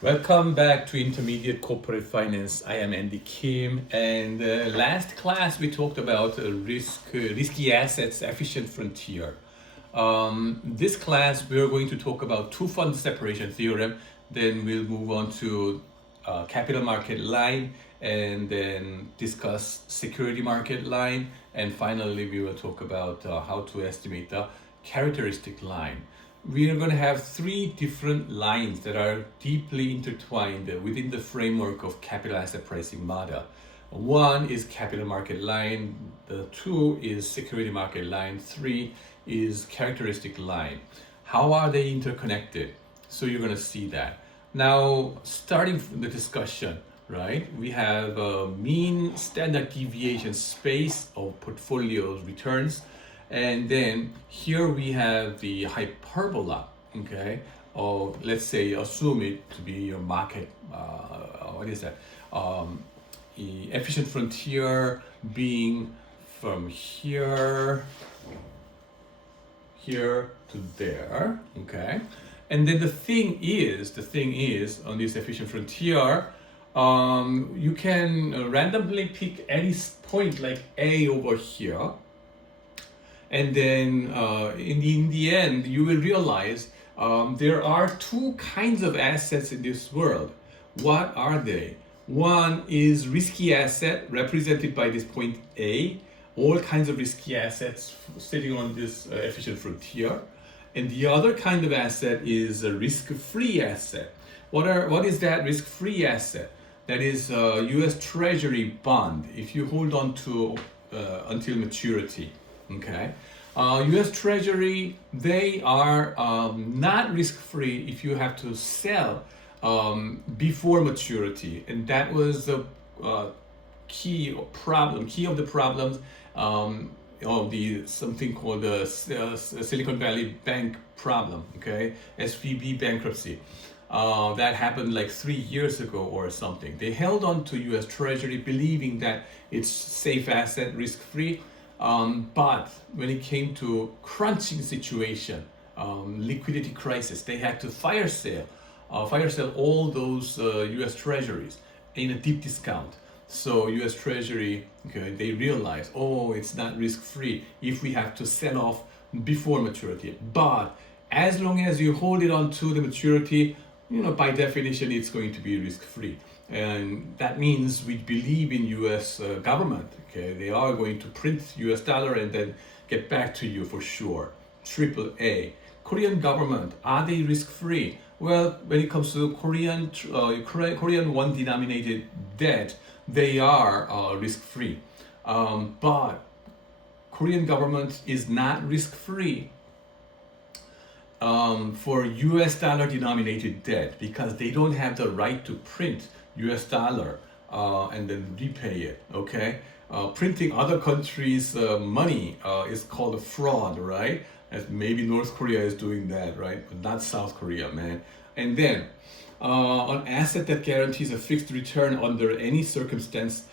Welcome back to Intermediate Corporate Finance. I am Andy Kim, and last class we talked about risky assets, efficient frontier. This class we are going to talk about two fund separation theorem. Then we'll move on to capital market line, and then discuss security market line, and finally we will talk about how to estimate the characteristic line. We are going to have three different lines that are deeply intertwined within the framework of capital asset pricing model. One is capital market line, the two is security market line, three is characteristic line. How are they interconnected? So you're going to see that. Now, starting from the discussion, right? We have a mean standard deviation space of portfolio's returns. And then here we have the hyperbola, okay? Or let's say, assume it to be your market, what is that? The efficient frontier being from here to there, okay? And then the thing is on this efficient frontier, you can randomly pick any point like A over here. And then in the end, you will realize there are two kinds of assets in this world. What are they? One is risky asset represented by this point A, all kinds of risky assets sitting on this efficient frontier. And the other kind of asset is a risk-free asset. What is that risk-free asset? That is US Treasury bond, if you hold on to until maturity. Okay, U.S. Treasury, they are not risk-free if you have to sell before maturity, and that was the key of the problems of the something called the Silicon Valley Bank problem. Okay, SVB bankruptcy. That happened like 3 years ago or something. They held on to U.S. Treasury believing that it's safe asset, risk-free. But when it came to crunching situation, liquidity crisis, they had to fire sale all those U.S. Treasuries in a deep discount. So U.S. Treasury, okay, they realized, oh, it's not risk-free if we have to sell off before maturity. But as long as you hold it on to the maturity, by definition, it's going to be risk-free. And that means we believe in US government. Okay, they are going to print US dollar and then get back to you for sure. Triple A. Korean government, are they risk-free? Well, when it comes to Korean won denominated debt, they are risk-free. But Korean government is not risk-free for US dollar denominated debt because they don't have the right to print US dollar and then repay it, okay? Printing other countries' money is called a fraud, right? As maybe North Korea is doing that, right? But not South Korea, man. And then an asset that guarantees a fixed return under any circumstance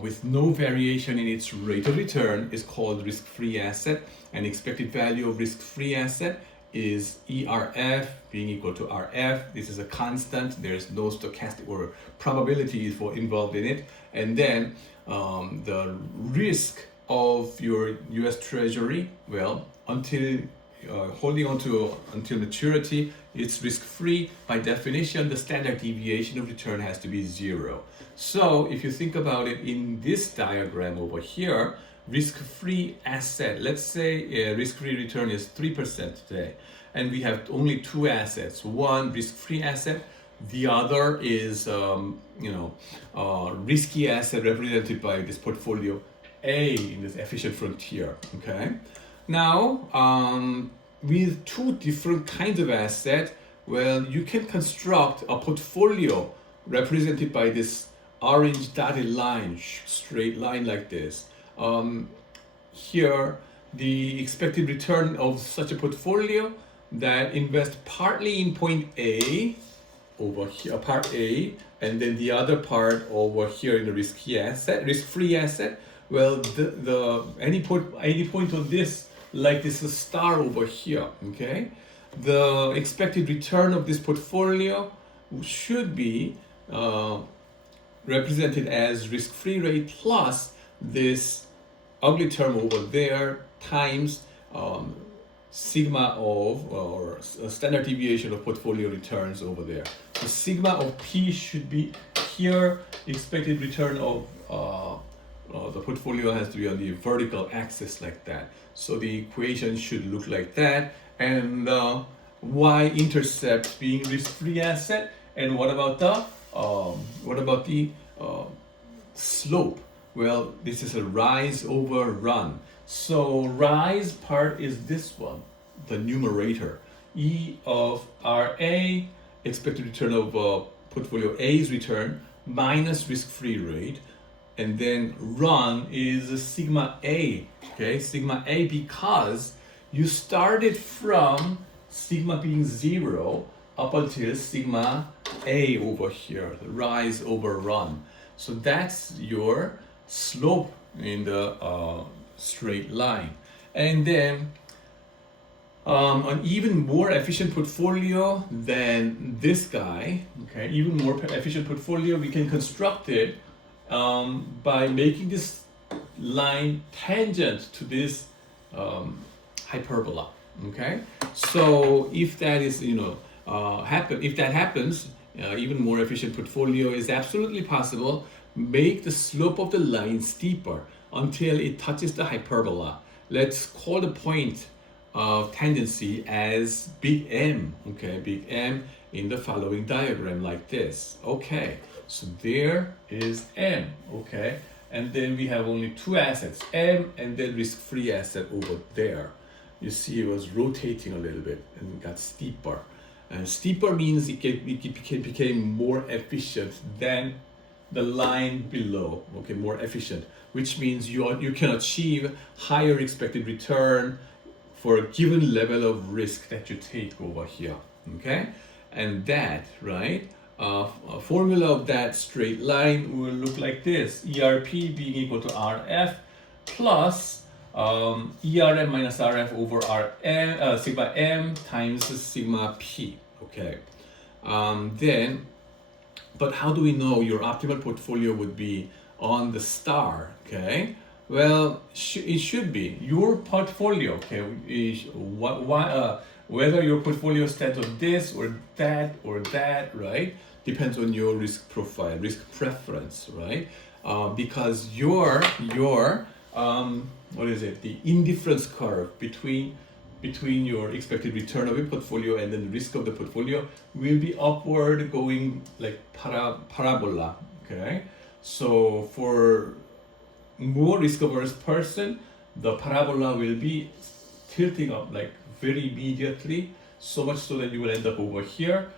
with no variation in its rate of return is called risk-free asset. And expected value of risk-free asset is ERF being equal to RF. This is a constant. There's no stochastic or probability involved in it. And then the risk of your US Treasury, well, until holding on to until maturity, it's risk-free. By definition, the standard deviation of return has to be 0. So if you think about it in this diagram over here, risk-free asset, let's say risk-free return is 3% today, and we have only two assets. One risk-free asset, the other is risky asset represented by this portfolio A in this efficient frontier. Okay, now with two different kinds of asset, well, you can construct a portfolio represented by this orange dotted line, straight line like this. Here, the expected return of such a portfolio that invests partly in point A over here, part A, and then the other part over here in the risk-free asset. Well, any point on this, like this is a star over here. Okay, the expected return of this portfolio should be represented as risk-free rate plus this ugly term over there times sigma of, or standard deviation of portfolio returns over there. The sigma of P should be here. Expected return of the portfolio has to be on the vertical axis like that. So the equation should look like that. And y-intercept being risk-free asset. And what about the slope? Well, this is a rise over run. So rise part is this one, the numerator. E of RA, expected return of portfolio A's return, minus risk-free rate. And then run is sigma A, okay? Sigma A, because you started from sigma being 0 up until sigma A over here, the rise over run. So that's your slope in the straight line. And then an even more efficient portfolio than this guy, okay, even more efficient portfolio, we can construct it by making this line tangent to this hyperbola, okay? So if that is, if that happens, even more efficient portfolio is absolutely possible. Make the slope of the line steeper until it touches the hyperbola. Let's call the point of tangency as big M, okay? Big M in the following diagram like this. Okay, so there is M, okay? And then we have only two assets, M and then risk-free asset over there. You see it was rotating a little bit and got steeper. And steeper means it became more efficient than the line below, okay, more efficient, which means you can achieve higher expected return for a given level of risk that you take over here, okay? And that, right, a formula of that straight line will look like this: ERP being equal to RF plus ERM minus RF over sigma M times sigma P, okay? But how do we know your optimal portfolio would be on the star, okay? Well, it should be your portfolio, okay? Whether your portfolio stands on this or that, right? Depends on your risk profile, risk preference, right? Because your the indifference curve between your expected return of your portfolio and then the risk of the portfolio will be upward going like parabola, okay? So for more risk-averse person, the parabola will be tilting up like very immediately, so much so that you will end up over here.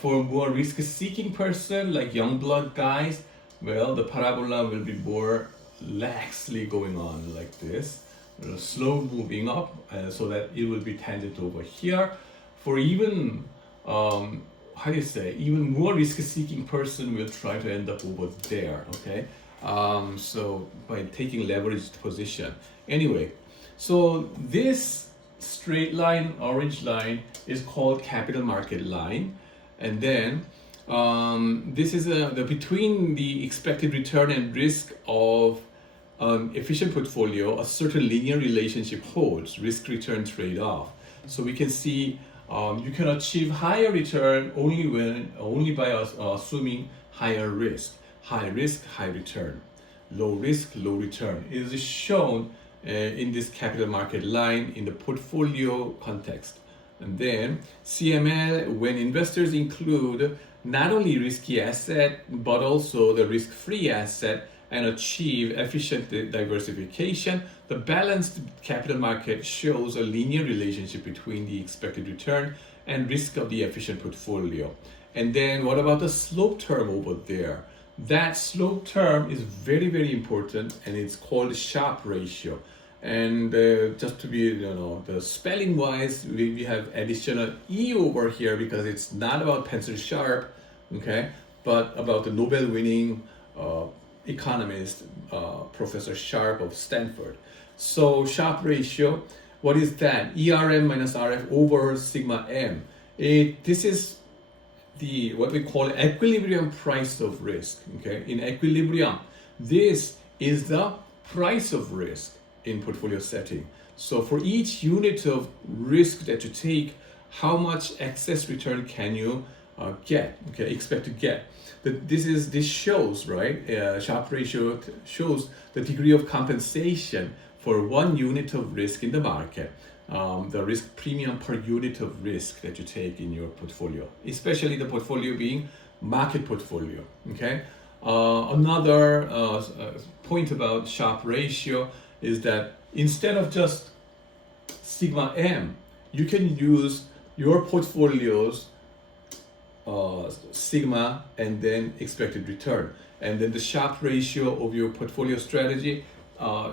For more risk-seeking person, like young blood guys, well, the parabola will be more laxly going on like this, slow moving up, so that it will be tangent over here. For even even more risk-seeking person will try to end up over there, okay? So by taking leveraged position. Anyway, so this straight line, orange line, is called capital market line. And then this is between the expected return and risk of efficient portfolio, a certain linear relationship holds, risk-return trade-off. So we can see you can achieve higher return only by assuming higher risk. High risk, high return. Low risk, low return. It is shown in this capital market line in the portfolio context. And then CML, when investors include not only risky asset, but also the risk-free asset and achieve efficient diversification, the balanced capital market shows a linear relationship between the expected return and risk of the efficient portfolio. And then what about the slope term over there? That slope term is very, very important, and it's called Sharpe ratio. And just to be, the spelling wise, we have additional E over here because it's not about pencil sharp, okay, but about the Nobel winning economist, Professor Sharpe of Stanford. So Sharpe ratio, what is that? ERM minus RF over sigma M. This is what we call equilibrium price of risk. Okay, in equilibrium, this is the price of risk in portfolio setting. So for each unit of risk that you take, how much excess return can you get? Okay, expect to get. This shows, right? Sharpe ratio shows the degree of compensation for one unit of risk in the market. The risk premium per unit of risk that you take in your portfolio, especially the portfolio being market portfolio. Okay. Another point about Sharpe ratio is that instead of just sigma m, you can use your portfolio's sigma and then expected return, and then the Sharpe ratio of your portfolio strategy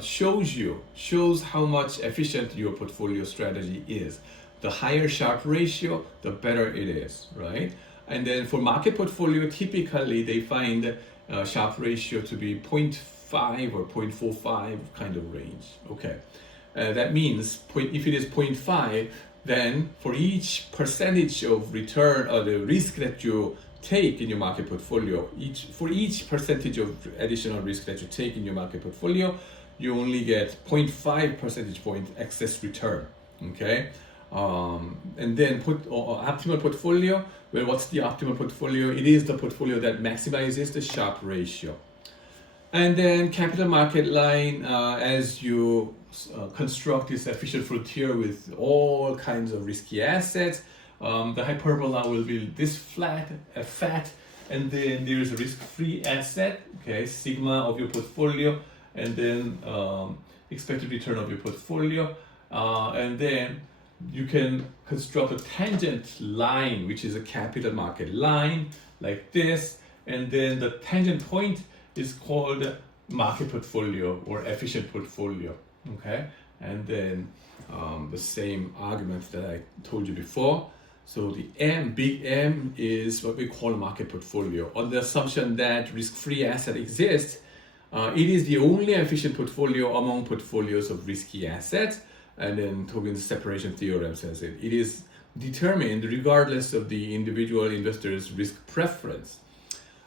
shows how much efficient your portfolio strategy is. The higher Sharpe ratio, the better it is, right? And then for market portfolio, typically they find Sharpe ratio to be 0.5 or 0.45 kind of range. Okay, that means if it is 0.5, then for each percentage of return or the risk that you take in your market portfolio, for each percentage of additional risk that you take in your market portfolio, you only get 0.5 percentage point excess return. Okay, and then optimal portfolio. Well, what's the optimal portfolio? It is the portfolio that maximizes the Sharpe ratio. And then capital market line, as you construct this efficient frontier with all kinds of risky assets, the hyperbola will be this fat, and then there is a risk-free asset, okay, sigma of your portfolio, and then expected return of your portfolio, and then you can construct a tangent line, which is a capital market line like this, and then the tangent point is called market portfolio or efficient portfolio. Okay, and then the same argument that I told you before. So the big M is what we call a market portfolio. On the assumption that risk-free asset exists, it is the only efficient portfolio among portfolios of risky assets. And then Tobin's separation theorem says it is determined regardless of the individual investor's risk preference.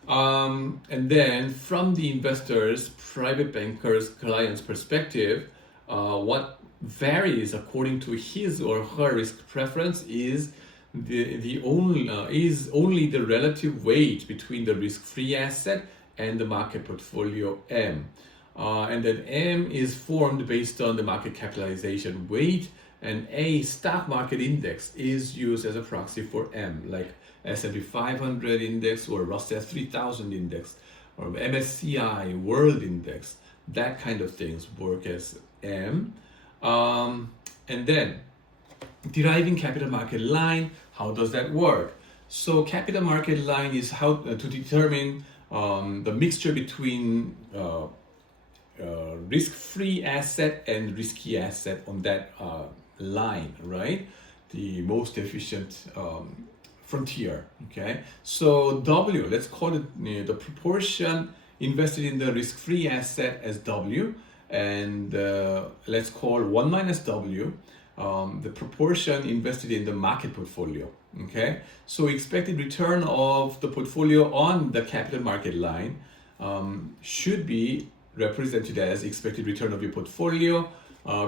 And then from the investor's, private banker's, client's perspective, what varies according to his or her risk preference is only the relative weight between the risk-free asset and the market portfolio M. And then M is formed based on the market capitalization weight, and a stock market index is used as a proxy for M, like S&P 500 index or Russell 3000 index or MSCI World Index. That kind of things work as M. And then deriving capital market line, how does that work? So capital market line is how to determine the mixture between risk-free asset and risky asset on that line, right? The most efficient frontier. Okay, so W, let's call it the proportion invested in the risk-free asset as W, and let's call 1 minus W the proportion invested in the market portfolio. Okay, so expected return of the portfolio on the capital market line should be represented as expected return of your portfolio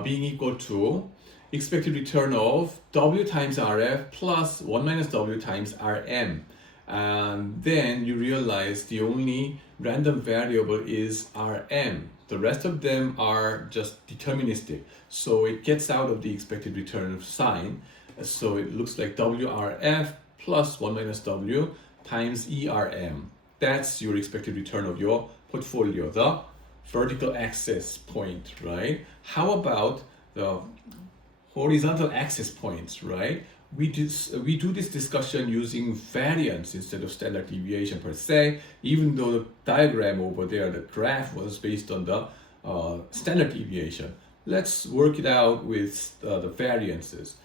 being equal to expected return of W times RF plus 1 minus W times RM. And then you realize the only random variable is RM. The rest of them are just deterministic. So it gets out of the expected return sign. So it looks like WRF plus 1 minus W times ERM. That's your expected return of your portfolio, the vertical axis point, right? How about the horizontal axis points, right? We do this discussion using variance instead of standard deviation per se, even though the diagram over there, the graph was based on the standard deviation. Let's work it out with the variances.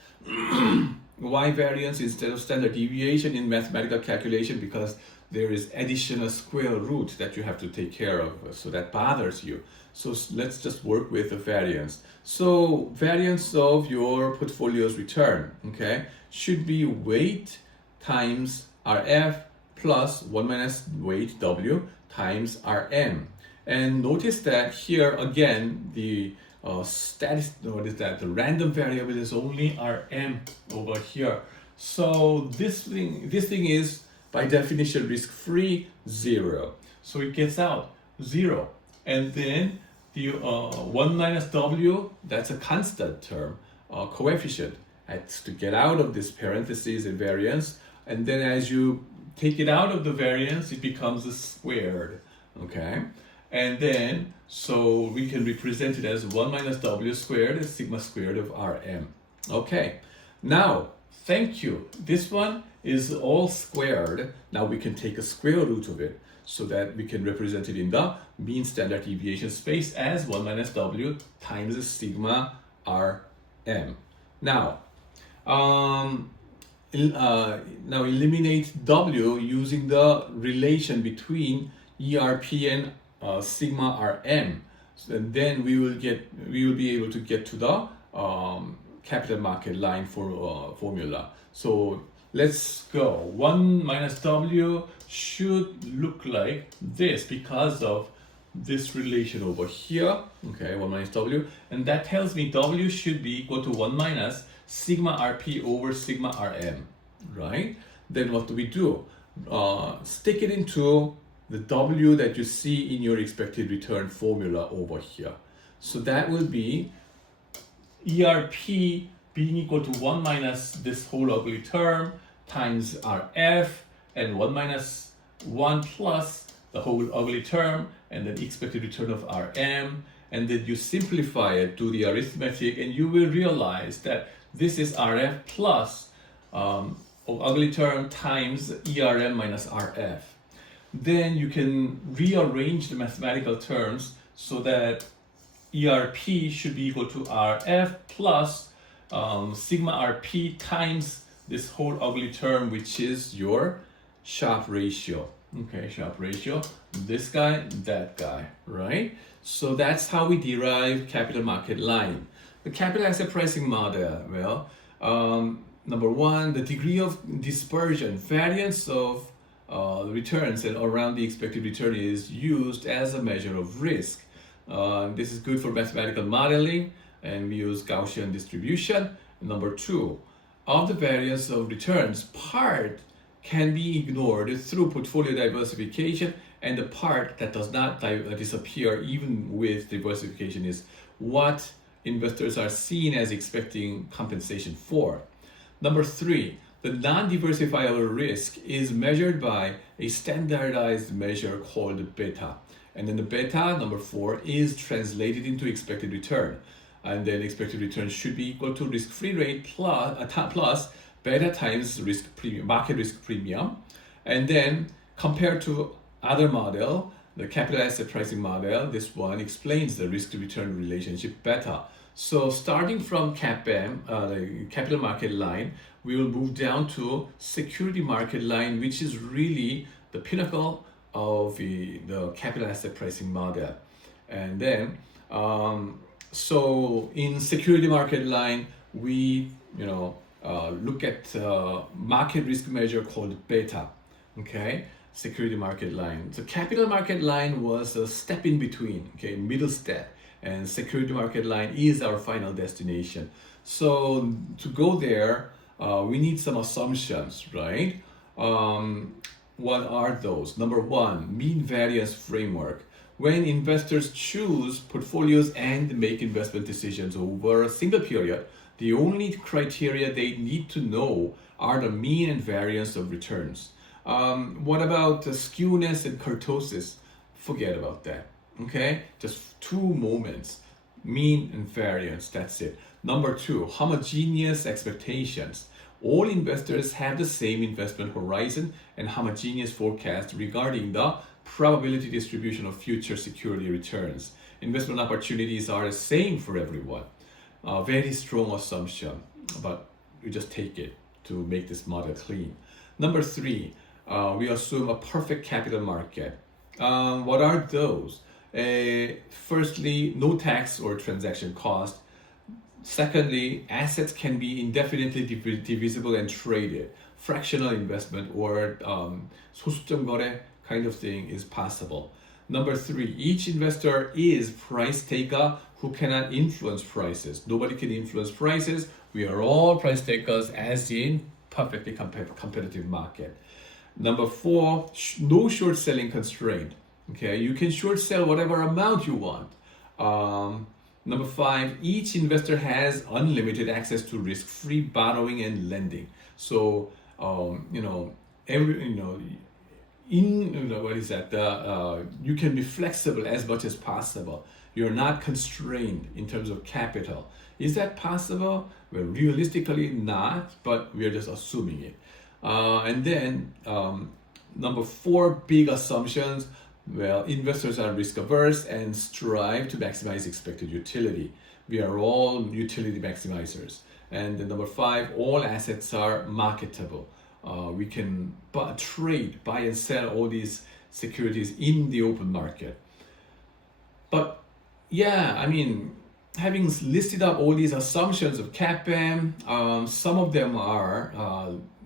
Why variance instead of standard deviation in mathematical calculation? Because there is additional square root that you have to take care of, so that bothers you. So let's just work with the variance. So variance of your portfolio's return, okay, should be weight times RF plus 1 minus weight W times Rm. And notice that here again, the the random variable is only Rm over here. So this thing is by definition risk-free 0. So it gets out 0. And then the 1 minus W, that's a constant term, coefficient. Has to get out of this parentheses and variance. And then as you take it out of the variance, it becomes a squared. Okay? And then, so we can represent it as 1 minus W squared is sigma squared of Rm. Okay, now, thank you. This one is all squared. Now we can take a square root of it so that we can represent it in the mean standard deviation space as 1 minus W times sigma Rm. Now, now eliminate W using the relation between ERP and sigma Rm, and then we will be able to get to the capital market line for formula. So let's go. 1 minus W should look like this because of this relation over here. Okay, 1 minus W, and that tells me W should be equal to 1 minus sigma Rp over sigma Rm, right? Then what do? Stick it into the W that you see in your expected return formula over here. So that will be ERP being equal to 1 minus this whole ugly term times RF, and 1 minus 1 plus the whole ugly term, and then expected return of Rm, and then you simplify it, do the arithmetic, and you will realize that this is RF plus ugly term times ERM minus RF. Then you can rearrange the mathematical terms so that ERP should be equal to RF plus sigma RP times this whole ugly term, which is your Sharpe ratio. Okay, Sharpe ratio, this guy, that guy, right? So that's how we derive capital market line. The capital asset pricing model, well, number one, the degree of dispersion, variance of returns and around the expected return is used as a measure of risk. This is good for mathematical modeling, and we use Gaussian distribution. Number two, of the variance of returns, part can be ignored through portfolio diversification, and the part that does not disappear even with diversification is what investors are seen as expecting compensation for. Number three, the non-diversifiable risk is measured by a standardized measure called beta. And then the beta, number four, is translated into expected return. And then expected return should be equal to risk-free rate plus beta times risk premium, market risk premium. And then compared to other model, the capital asset pricing model, this one explains the risk to return relationship better. So starting from CAPM, the capital market line, we will move down to security market line, which is really the pinnacle of the capital asset pricing model. And then, so in security market line, we look at market risk measure called beta. Okay, security market line. The capital market line was a step in between. Okay, middle step. And security market line is our final destination. So to go there, we need some assumptions, right? What are those? Number one, mean variance framework. When investors choose portfolios and make investment decisions over a single period, the only criteria they need to know are the mean and variance of returns. What about skewness and kurtosis? Forget about that. Okay, just two moments, mean and variance, that's it. Number two, homogeneous expectations. All investors have the same investment horizon and homogeneous forecast regarding the probability distribution of future security returns. Investment opportunities are the same for everyone. Very strong assumption, but we just take it to make this model clean. Number three, we assume a perfect capital market. What are those? Firstly, no tax or transaction cost. Secondly, assets can be indefinitely divisible and traded. fractional investment or 소수점 거래 kind of thing is possible. Number 3, each investor is price taker who cannot influence prices. Nobody can influence prices. We are all price takers as in perfectly competitive market. Number 4, no short selling constraint. Okay, you can short sell whatever amount you want. Number 5, each investor has unlimited access to risk-free borrowing and lending. So, you can be flexible as much as possible. You're not constrained in terms of capital. Is that possible? Well, realistically not, but we're just assuming it. And then number 4, big assumptions. Well, investors are risk averse and strive to maximize expected utility. We are all utility maximizers. And then number 5, all assets are marketable. We can buy and sell all these securities in the open market. But yeah, I mean, having listed up all these assumptions of CAPM, some of them are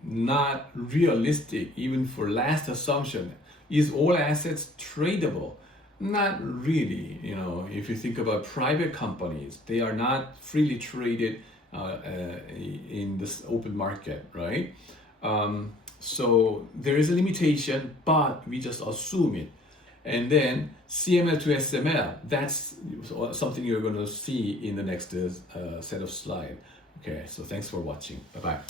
not realistic, even for last assumption. Is all assets tradable? Not really. If you think about private companies, they are not freely traded in this open market, right? So there is a limitation, but we just assume it. And then CML to SML, that's something you're going to see in the next set of slides. Okay, so thanks for watching. Bye-bye.